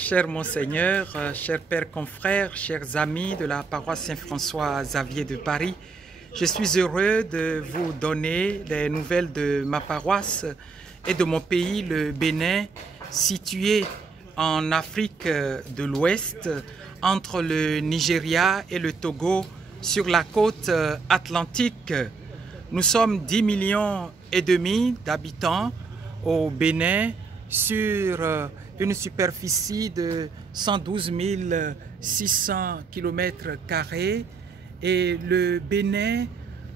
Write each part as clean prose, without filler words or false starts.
Cher Monseigneur, cher Père confrère, chers amis de la paroisse Saint-François-Xavier de Paris, je suis heureux de vous donner les nouvelles de ma paroisse et de mon pays, le Bénin, situé en Afrique de l'Ouest, entre le Nigeria et le Togo, sur la côte atlantique. Nous sommes 10,5 millions d'habitants au Bénin, sur une superficie de 112 600 km². Et le Bénin,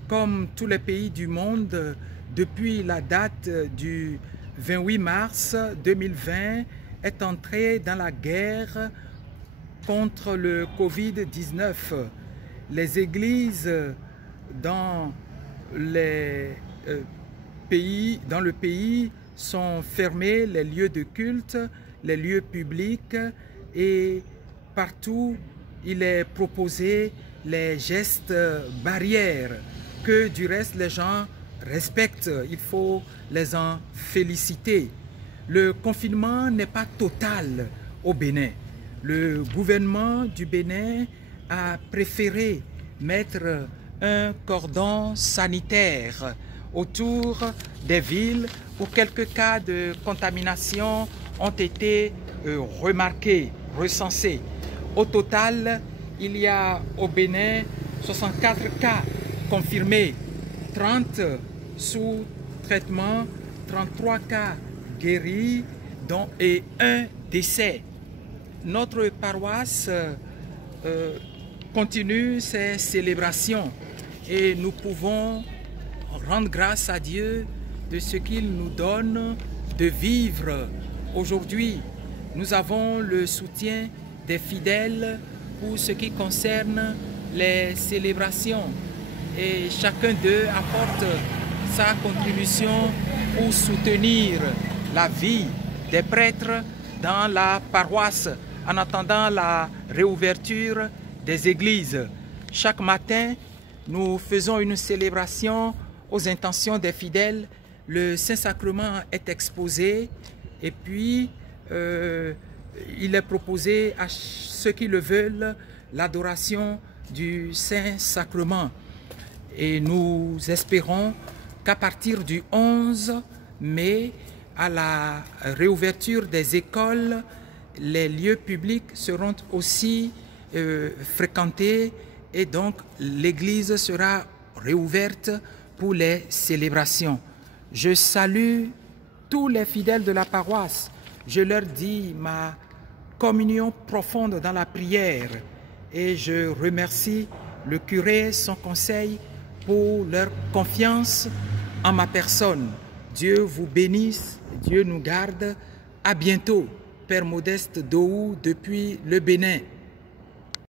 comme tous les pays du monde, depuis la date du 28 mars 2020, est entré dans la guerre contre le Covid-19. Les églises dans le pays sont fermées, les lieux de culte, les lieux publics, et partout il est proposé les gestes barrières que du reste les gens respectent. Il faut les en féliciter. Le confinement n'est pas total au Bénin. Le gouvernement du Bénin a préféré mettre un cordon sanitaire autour des villes où quelques cas de contamination ont été remarqués, recensés. Au total, il y a au Bénin 64 cas confirmés, 30 sous traitement, 33 cas guéris et un décès. Notre paroisse continue ses célébrations et nous pouvons rendre grâce à Dieu de ce qu'il nous donne de vivre. Aujourd'hui, nous avons le soutien des fidèles pour ce qui concerne les célébrations et chacun d'eux apporte sa contribution pour soutenir la vie des prêtres dans la paroisse en attendant la réouverture des églises. Chaque matin, nous faisons une célébration aux intentions des fidèles. Le Saint-Sacrement est exposé et puis il est proposé à ceux qui le veulent l'adoration du Saint-Sacrement. Et nous espérons qu'à partir du 11 mai, à la réouverture des écoles, les lieux publics seront aussi fréquentés et donc l'église sera réouverte pour les célébrations. Je salue tous les fidèles de la paroisse. Je leur dis ma communion profonde dans la prière et je remercie le curé, son conseil pour leur confiance en ma personne. Dieu vous bénisse, Dieu nous garde. À bientôt. Père Modeste Dohou depuis le Bénin.